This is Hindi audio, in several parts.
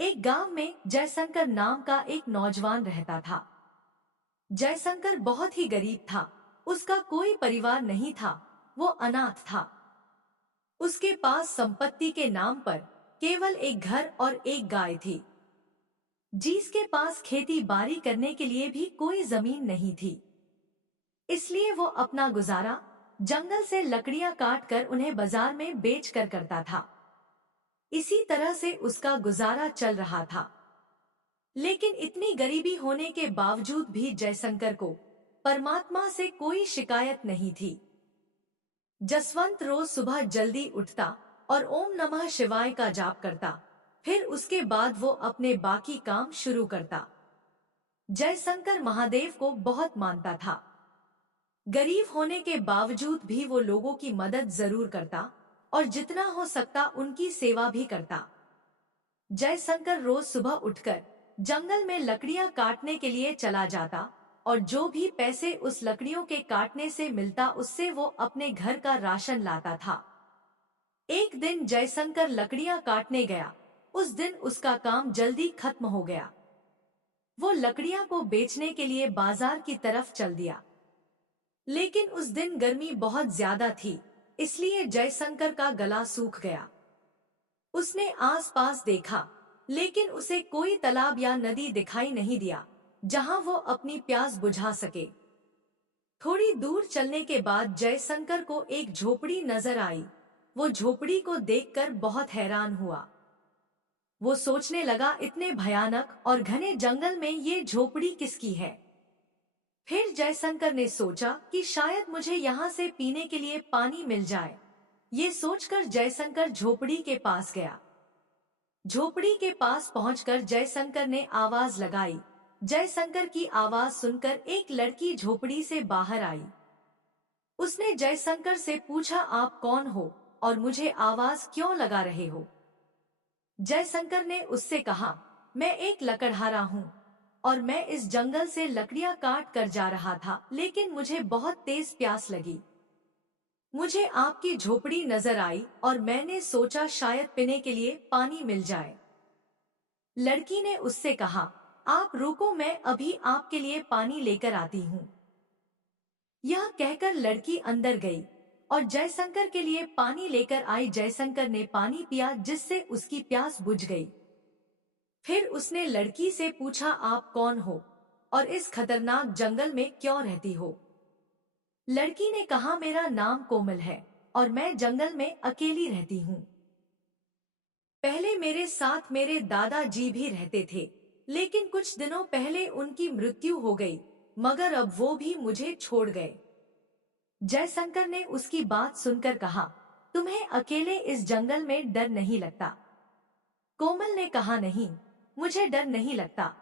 एक गांव में जयशंकर नाम का एक नौजवान रहता था। जयशंकर बहुत ही गरीब था। उसका कोई परिवार नहीं था। वो अनाथ था। उसके पास संपत्ति के नाम पर केवल एक घर और एक गाय थी। जिसके पास खेती बाड़ी करने के लिए भी कोई जमीन नहीं थी। इसलिए वो अपना गुजारा जंगल से लकड़ियां काट कर उन्हें बाजार में बेच कर करता था। इसी तरह से उसका गुजारा चल रहा था। लेकिन इतनी गरीबी होने के बावजूद भी जयशंकर को परमात्मा से कोई शिकायत नहीं थी। जसवंत रोज सुबह जल्दी उठता और ओम नमः शिवाय का जाप करता। फिर उसके बाद वो अपने बाकी काम शुरू करता। जयशंकर महादेव को बहुत मानता था। गरीब होने के बावजूद भी वो लोगों की मदद जरूर करता और जितना हो सकता उनकी सेवा भी करता। जयशंकर रोज सुबह उठकर जंगल में लकड़ियां काटने के लिए चला जाता और जो भी पैसे उस लकड़ियों के काटने से मिलता उससे वो अपने घर का राशन लाता था। एक दिन जयशंकर लकड़ियां काटने गया। उस दिन उसका काम जल्दी खत्म हो गया। वो लकड़ियां को बेचने के लिए बाजार की तरफ चल दिया। लेकिन उस दिन गर्मी बहुत ज्यादा थी, इसलिए जयशंकर का गला सूख गया। उसने आसपास देखा, लेकिन उसे कोई तालाब या नदी दिखाई नहीं दिया जहां वो अपनी प्यास बुझा सके। थोड़ी दूर चलने के बाद जयशंकर को एक झोपड़ी नजर आई। वो झोपड़ी को देखकर बहुत हैरान हुआ। वो सोचने लगा, इतने भयानक और घने जंगल में ये झोपड़ी किसकी है। फिर जयशंकर ने सोचा कि शायद मुझे यहाँ से पीने के लिए पानी मिल जाए। ये सोचकर जयशंकर झोपड़ी के पास गया। झोपड़ी के पास पहुंचकर जयशंकर ने आवाज लगाई। जयशंकर की आवाज सुनकर एक लड़की झोपड़ी से बाहर आई। उसने जयशंकर से पूछा, आप कौन हो और मुझे आवाज क्यों लगा रहे हो। जयशंकर ने उससे कहा, मैं एक लकड़हारा हूँ और मैं इस जंगल से लकड़ियां काट कर जा रहा था, लेकिन मुझे बहुत तेज प्यास लगी। मुझे आपकी झोपड़ी नजर आई और मैंने सोचा शायद पीने के लिए पानी मिल जाए। लड़की ने उससे कहा, आप रुको, मैं अभी आपके लिए पानी लेकर आती हूँ। यह कहकर लड़की अंदर गई और जयशंकर के लिए पानी लेकर आई। जयशंकर ने पानी पिया जिससे उसकी प्यास बुझ गई। फिर उसने लड़की से पूछा, आप कौन हो और इस खतरनाक जंगल में क्यों रहती हो। लड़की ने कहा, मेरा नाम कोमल है और मैं जंगल में अकेली रहती हूँ। पहले मेरे साथ मेरे दादाजी भी रहते थे, लेकिन कुछ दिनों पहले उनकी मृत्यु हो गई, मगर अब वो भी मुझे छोड़ गए। जयशंकर ने उसकी बात सुनकर कहा, तुम्हें अकेले इस जंगल में डर नहीं लगता। कोमल ने कहा, नहीं, मुझे डर नहीं लगता।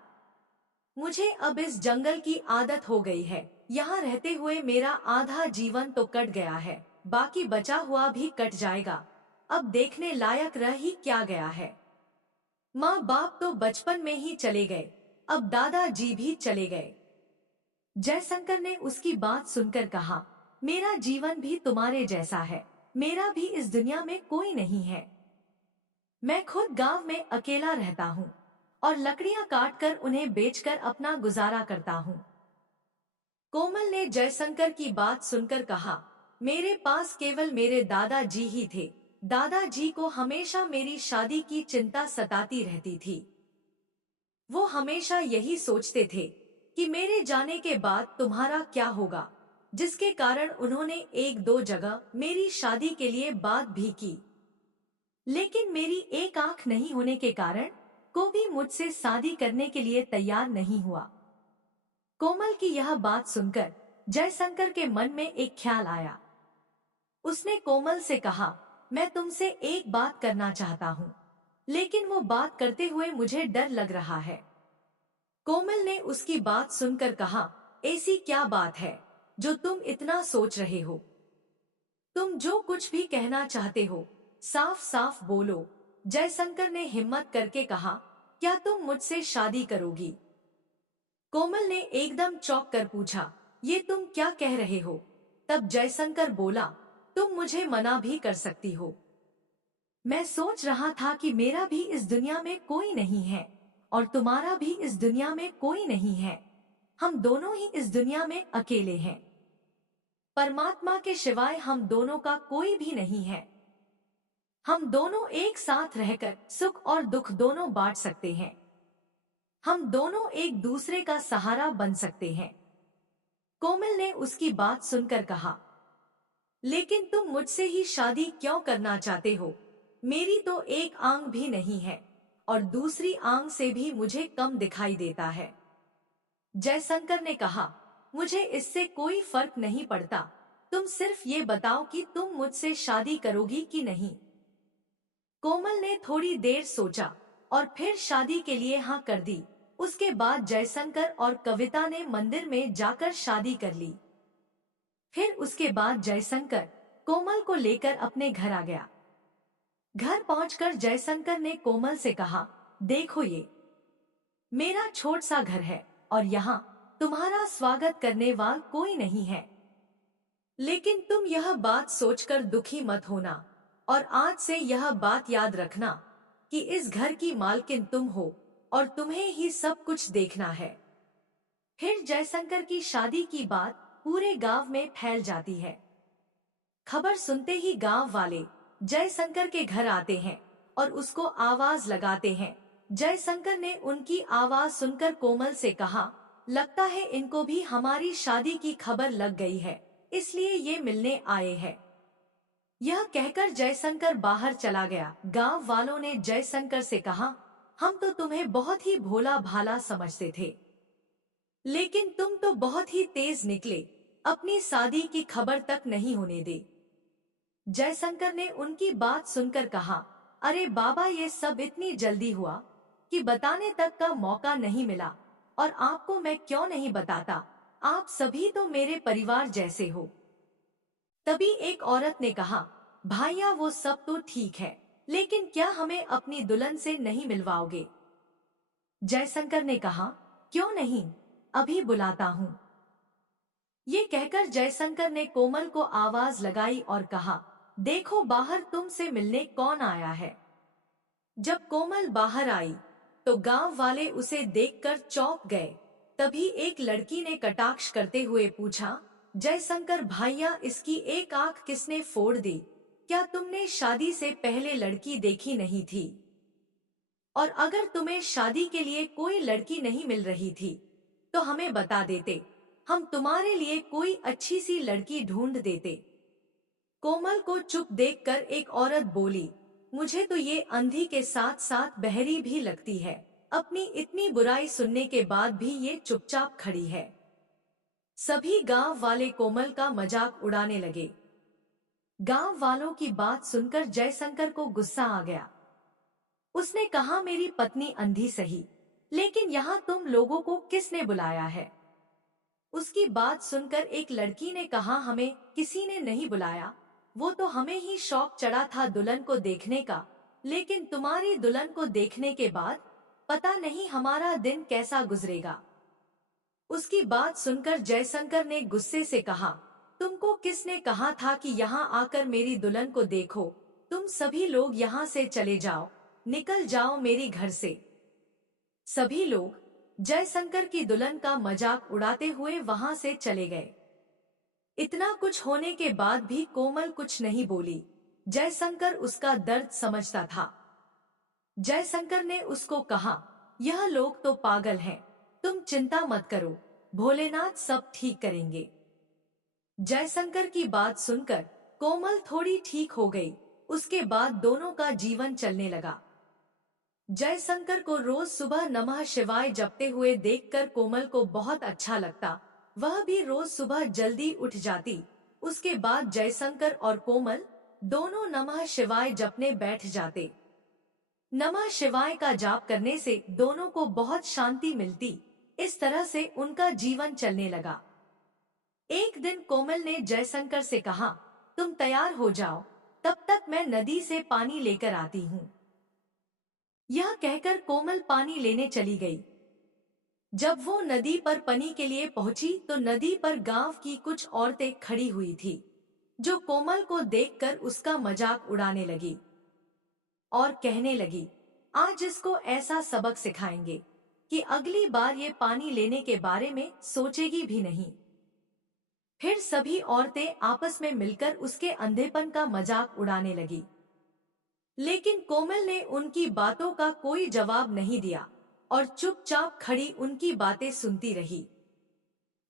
मुझे अब इस जंगल की आदत हो गई है। यहाँ रहते हुए मेरा आधा जीवन तो कट गया है, बाकी बचा हुआ भी कट जाएगा। अब देखने लायक रह ही क्या गया है। माँ बाप तो बचपन में ही चले गए, अब दादाजी भी चले गए। जयशंकर ने उसकी बात सुनकर कहा, मेरा जीवन भी तुम्हारे जैसा है। मेरा भी इस दुनिया में कोई नहीं है। मैं खुद गांव में अकेला रहता हूँ और लकड़ियां काटकर उन्हें बेचकर अपना गुजारा करता हूँ। कोमल ने जयशंकर की बात सुनकर कहा, मेरे पास केवल मेरे दादाजी ही थे। दादाजी को हमेशा मेरी शादी की चिंता सताती रहती थी। वो हमेशा यही सोचते थे कि मेरे जाने के बाद तुम्हारा क्या होगा, जिसके कारण उन्होंने एक दो जगह मेरी शादी के लिए बात भी की। लेकिन मेरी एक आंख नहीं होने के कारण कोई मुझसे शादी करने के लिए तैयार नहीं हुआ। कोमल की यह बात सुनकर जयशंकर के मन में एक ख्याल आया। उसने कोमल से कहा, मैं तुमसे एक बात करना चाहता हूँ, लेकिन वो बात करते हुए मुझे डर लग रहा है। कोमल ने उसकी बात सुनकर कहा, ऐसी क्या बात है जो तुम इतना सोच रहे हो। तुम जो कुछ भी कहना चाहते हो साफ साफ बोलो। जयशंकर ने हिम्मत करके कहा, क्या तुम मुझसे शादी करोगी। कोमल ने एकदम चौंक कर पूछा, ये तुम क्या कह रहे हो। तब जयशंकर बोला, तुम मुझे मना भी कर सकती हो। मैं सोच रहा था कि मेरा भी इस दुनिया में कोई नहीं है और तुम्हारा भी इस दुनिया में कोई नहीं है। हम दोनों ही इस दुनिया में अकेले हैं। परमात्मा के सिवाय हम दोनों का कोई भी नहीं है। हम दोनों एक साथ रहकर सुख और दुख दोनों बांट सकते हैं। हम दोनों एक दूसरे का सहारा बन सकते हैं। कोमल ने उसकी बात सुनकर कहा, लेकिन तुम मुझसे ही शादी क्यों करना चाहते हो? मेरी तो एक आंख भी नहीं है और दूसरी आंख से भी मुझे कम दिखाई देता है। जयशंकर ने कहा, मुझे इससे कोई फर्क नहीं पड़ता। तुम सिर्फ ये बताओ कि तुम मुझसे शादी करोगी कि नहीं। कोमल ने थोड़ी देर सोचा और फिर शादी के लिए हाँ कर दी। उसके बाद जयशंकर और कविता ने मंदिर में जाकर शादी कर ली। फिर उसके बाद जयशंकर कोमल को लेकर अपने घर आ गया। घर पहुंचकर जयशंकर ने कोमल से कहा, देखो ये मेरा छोटा सा घर है और यहाँ तुम्हारा स्वागत करने वाला कोई नहीं है। लेकिन तुम यह बात सोचकर दुखी मत होना और आज से यह बात याद रखना कि इस घर की मालकिन तुम हो और तुम्हें ही सब कुछ देखना है। फिर जयशंकर की शादी की बात पूरे गांव में फैल जाती है। खबर सुनते ही गांव वाले जयशंकर के घर आते हैं और उसको आवाज लगाते हैं। जयशंकर ने उनकी आवाज सुनकर कोमल से कहा, लगता है इनको भी हमारी शादी की खबर लग गई है, इसलिए ये मिलने आए हैं। यह कहकर जयशंकर बाहर चला गया। गांव वालों ने जयशंकर से कहा, हम तो तुम्हें बहुत ही भोला भाला समझते थे, लेकिन तुम तो बहुत ही तेज निकले, अपनी शादी की खबर तक नहीं होने दे। जयशंकर ने उनकी बात सुनकर कहा, अरे बाबा, ये सब इतनी जल्दी हुआ कि बताने तक का मौका नहीं मिला और आपको मैं क्यों नहीं बताता, आप सभी तो मेरे परिवार जैसे हो। तभी एक औरत ने कहा, भाइया वो सब तो ठीक है, लेकिन क्या हमें अपनी दुल्हन से नहीं मिलवाओगे? जयशंकर ने कहा, क्यों नहीं, अभी बुलाता हूँ। ये कहकर जयशंकर ने कोमल को आवाज लगाई और कहा, देखो बाहर तुमसे मिलने कौन आया है। जब कोमल बाहर आई तो गांव वाले उसे देखकर चौंक गए। तभी एक लड़की ने कटाक्ष करते हुए पूछा, जयशंकर भाइया, इसकी एक आंख किसने फोड़ दी? क्या तुमने शादी से पहले लड़की देखी नहीं थी? और अगर तुम्हें शादी के लिए कोई लड़की नहीं मिल रही थी तो हमें बता देते, हम तुम्हारे लिए कोई अच्छी सी लड़की ढूंढ देते। कोमल को चुप देखकर एक औरत बोली, मुझे तो ये अंधी के साथ साथ बहरी भी लगती है। अपनी इतनी बुराई सुनने के बाद भी ये चुपचाप खड़ी है। सभी गांव वाले कोमल का मजाक उड़ाने लगे। गांव वालों की बात सुनकर जयशंकर को गुस्सा आ गया। उसने कहा, मेरी पत्नी अंधी सही, लेकिन यहाँ तुम लोगों को किसने बुलाया है? उसकी बात सुनकर एक लड़की ने कहा, हमें किसी ने नहीं बुलाया, वो तो हमें ही शौक चढ़ा था दुल्हन को देखने का, लेकिन तुम्हारी दुल्हन को देखने के बाद पता नहीं हमारा दिन कैसा गुजरेगा। उसकी बात सुनकर जयशंकर ने गुस्से से कहा, तुमको किसने कहा था कि यहाँ आकर मेरी दुल्हन को देखो? तुम सभी लोग यहाँ से चले जाओ, निकल जाओ मेरी घर से। सभी लोग जयशंकर की दुल्हन का मजाक उड़ाते हुए वहां से चले गए। इतना कुछ होने के बाद भी कोमल कुछ नहीं बोली। जयशंकर उसका दर्द समझता था। जयशंकर ने उसको कहा, यह लोग तो पागल हैं, तुम चिंता मत करो, भोलेनाथ सब ठीक करेंगे। जयशंकर की बात सुनकर कोमल थोड़ी ठीक हो गई। उसके बाद दोनों का जीवन चलने लगा। जयशंकर को रोज सुबह नमः शिवाय जपते हुए देखकर कोमल को बहुत अच्छा लगता। वह भी रोज सुबह जल्दी उठ जाती। उसके बाद जयशंकर और कोमल दोनों नमः शिवाय जपने बैठ जाते। नमः शिवाय का जाप करने से दोनों को बहुत शांति मिलती। इस तरह से उनका जीवन चलने लगा। एक दिन कोमल ने जयशंकर से कहा, तुम तैयार हो जाओ, तब तक मैं नदी से पानी लेकर आती हूँ। यह कहकर कोमल पानी लेने चली गई। जब वो नदी पर पानी के लिए पहुंची तो नदी पर गांव की कुछ औरतें खड़ी हुई थी, जो कोमल को देखकर उसका मजाक उड़ाने लगी। और कहने लगी, आज इसको ऐसा सबक सिखाएंगे कि अगली बार ये पानी लेने के बारे में सोचेगी भी नहीं। फिर सभी औरतें आपस में मिलकर उसके अंधेपन का मजाक उड़ाने लगी, लेकिन कोमल ने उनकी बातों का कोई जवाब नहीं दिया और चुपचाप खड़ी उनकी बातें सुनती रही।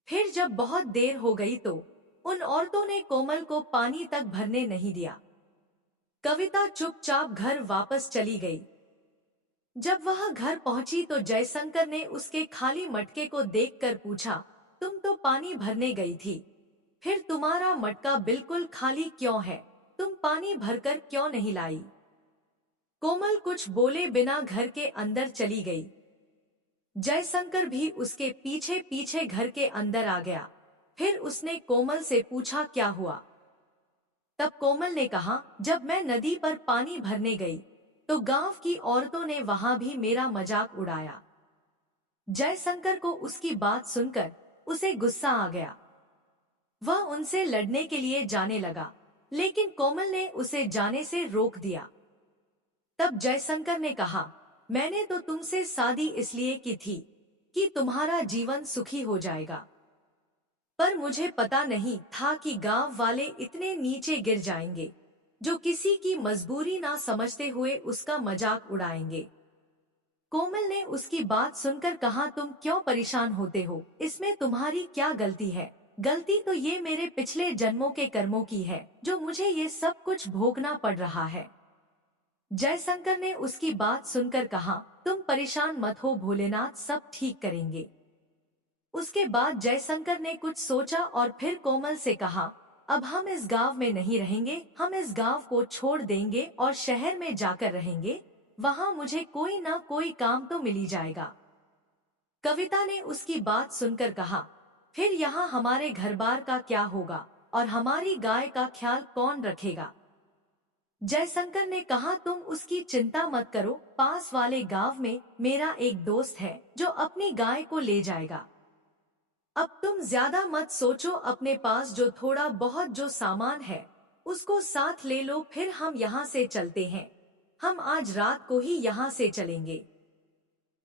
फिर जब बहुत देर हो गई तो उन औरतों ने कोमल को पानी तक भरने नहीं दिया। कविता चुपचाप घर वापस चली गई। जब वह घर पहुंची तो जयशंकर ने उसके खाली मटके को देखकर पूछा, तुम तो पानी भरने गई थी, फिर तुम्हारा मटका बिल्कुल खाली क्यों है? तुम पानी भरकर क्यों नहीं लाई? कोमल कुछ बोले बिना घर के अंदर चली गई। जयशंकर भी उसके पीछे पीछे घर के अंदर आ गया। फिर उसने कोमल से पूछा, क्या हुआ? तब कोमल ने कहा, जब मैं नदी पर पानी भरने गई तो गांव की औरतों ने वहां भी मेरा मजाक उड़ाया। जयशंकर को उसकी बात सुनकर उसे गुस्सा आ गया। वह उनसे लड़ने के लिए जाने लगा, लेकिन कोमल ने उसे जाने से रोक दिया। तब जयशंकर ने कहा, मैंने तो तुमसे शादी इसलिए की थी कि तुम्हारा जीवन सुखी हो जाएगा, पर मुझे पता नहीं था कि गांव वाले इतने नीचे गिर जाएंगे जो किसी की मजबूरी ना समझते हुए उसका मजाक उड़ाएंगे। कोमल ने उसकी बात सुनकर कहा, तुम क्यों परेशान होते हो? इसमें तुम्हारी क्या गलती है? गलती तो ये मेरे पिछले जन्मों के कर्मों की है जो मुझे ये सब कुछ भोगना पड़ रहा है। जयशंकर ने उसकी बात सुनकर कहा, तुम परेशान मत हो, भोलेनाथ सब ठीक करेंगे। उसके बाद जयशंकर ने कुछ सोचा और फिर कोमल से कहा, अब हम इस गांव में नहीं रहेंगे, हम इस गांव को छोड़ देंगे और शहर में जाकर रहेंगे। वहां मुझे कोई ना कोई काम तो मिल ही जाएगा। कविता ने उसकी बात सुनकर कहा, फिर यहाँ हमारे घर बार का क्या होगा और हमारी गाय का ख्याल कौन रखेगा? जयशंकर ने कहा, तुम उसकी चिंता मत करो, पास वाले गांव में मेरा एक दोस्त है जो अपनी गाय को ले जाएगा। अब तुम ज्यादा मत सोचो, अपने पास जो थोड़ा बहुत जो सामान है उसको साथ ले लो, फिर हम यहाँ से चलते हैं। हम आज रात को ही यहाँ से चलेंगे।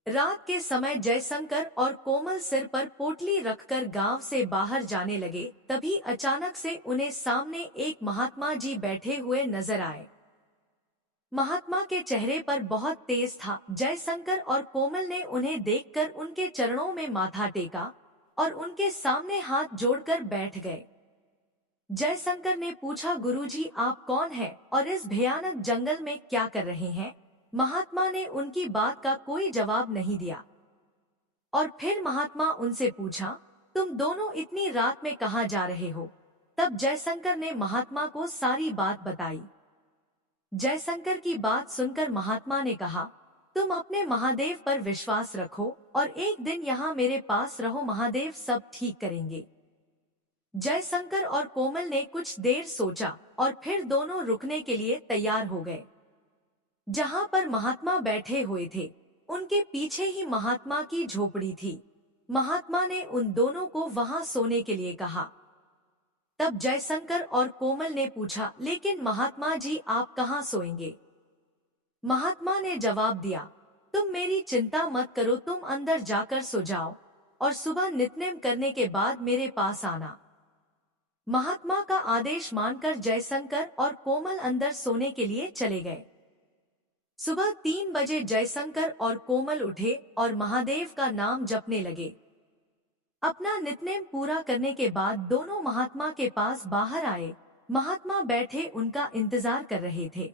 रात के समय जयशंकर और कोमल सिर पर पोटली रखकर गांव से बाहर जाने लगे। तभी अचानक से उन्हें सामने एक महात्मा जी बैठे हुए नजर आए। महात्मा के चेहरे पर बहुत तेज था। जयशंकर और कोमल ने उन्हें देखकर उनके चरणों में माथा टेका और उनके सामने हाथ जोड़कर बैठ गए। जयशंकर ने पूछा, गुरुजी आप कौन हैं और इस भयानक जंगल में क्या कर रहे हैं? महात्मा ने उनकी बात का कोई जवाब नहीं दिया। और फिर महात्मा उनसे पूछा, तुम दोनों इतनी रात में कहाँ जा रहे हो? तब जयशंकर ने महात्मा को सारी बात बताई। जयशंकर की बात सुनकर महात्मा ने कहा, तुम अपने महादेव पर विश्वास रखो और एक दिन यहाँ मेरे पास रहो, महादेव सब ठीक करेंगे। जयशंकर और कोमल ने कुछ देर सोचा और फिर दोनों रुकने के लिए तैयार हो गए। जहाँ पर महात्मा बैठे हुए थे उनके पीछे ही महात्मा की झोपड़ी थी। महात्मा ने उन दोनों को वहां सोने के लिए कहा। तब जयशंकर और कोमल ने पूछा, लेकिन महात्मा जी आप कहाँ सोएंगे? महात्मा ने जवाब दिया, तुम मेरी चिंता मत करो, तुम अंदर जाकर सो जाओ और सुबह नित्नेम करने के बाद मेरे पास आना। महात्मा का आदेश मानकर जयशंकर और कोमल अंदर सोने के लिए चले गए। सुबह 3 बजे जयशंकर और कोमल उठे और महादेव का नाम जपने लगे। अपना नित्नेम पूरा करने के बाद दोनों महात्मा के पास बाहर आए। महात्मा बैठे उनका इंतजार कर रहे थे।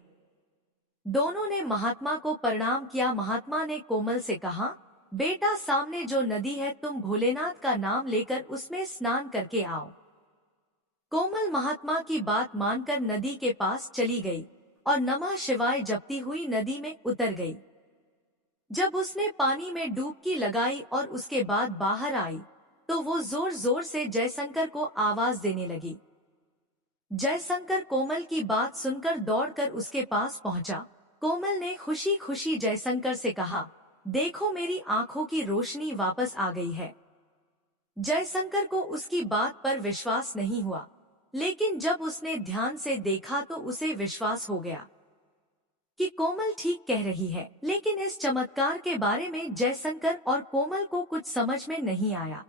दोनों ने महात्मा को प्रणाम किया। महात्मा ने कोमल से कहा, बेटा सामने जो नदी है तुम भोलेनाथ का नाम लेकर उसमें स्नान करके आओ। कोमल महात्मा की बात मानकर नदी के पास चली गई और नमः शिवाय जपती हुई नदी में उतर गई। जब उसने पानी में डुबकी लगाई और उसके बाद बाहर आई तो वो जोर जोर से जयशंकर को आवाज देने लगी। जयशंकर कोमल की बात सुनकर दौड़कर उसके पास पहुंचा। कोमल ने खुशी खुशी जयशंकर से कहा, देखो मेरी आंखों की रोशनी वापस आ गई है। जयशंकर को उसकी बात पर विश्वास नहीं हुआ, लेकिन जब उसने ध्यान से देखा तो उसे विश्वास हो गया। कि कोमल ठीक कह रही है, लेकिन इस चमत्कार के बारे में जयशंकर और कोमल को कुछ समझ में नहीं आया।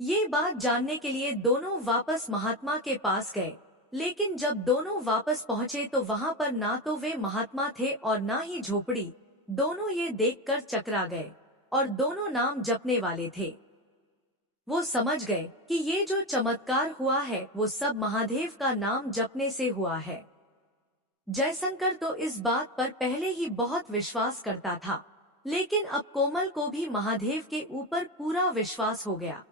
ये बात जानने के लिए दोनों वापस महात्मा के पास गए, लेकिन जब दोनों वापस पहुँचे तो वहाँ पर ना तो वे महात्मा थे और ना ही झोपड़ी। दोनों ये देखकर चकरा गए और दोनों नाम जपने वाले थे। वो समझ गए कि ये जो चमत्कार हुआ है वो सब महादेव का नाम जपने से हुआ है। जयशंकर तो इस बात पर पहले ही बहुत विश्वास करता था, लेकिन अब कोमल को भी महादेव के ऊपर पूरा विश्वास हो गया।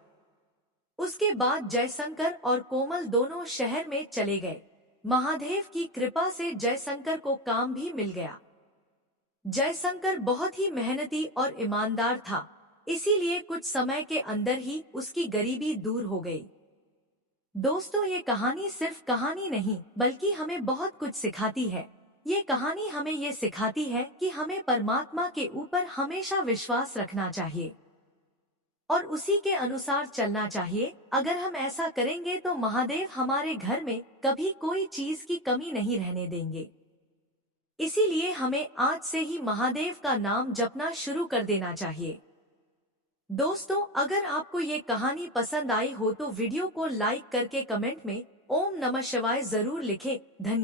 उसके बाद जयशंकर और कोमल दोनों शहर में चले गए। महादेव की कृपा से जयशंकर को काम भी मिल गया। जयशंकर बहुत ही मेहनती और ईमानदार था, इसीलिए कुछ समय के अंदर ही उसकी गरीबी दूर हो गई। दोस्तों, ये कहानी सिर्फ कहानी नहीं बल्कि हमें बहुत कुछ सिखाती है। ये कहानी हमें ये सिखाती है कि हमें परमात्मा के ऊपर हमेशा विश्वास रखना चाहिए और उसी के अनुसार चलना चाहिए। अगर हम ऐसा करेंगे तो महादेव हमारे घर में कभी कोई चीज की कमी नहीं रहने देंगे। इसीलिए हमें आज से ही महादेव का नाम जपना शुरू कर देना चाहिए। दोस्तों, अगर आपको ये कहानी पसंद आई हो तो वीडियो को लाइक करके कमेंट में ओम नमः शिवाय जरूर लिखें। धन्यवाद।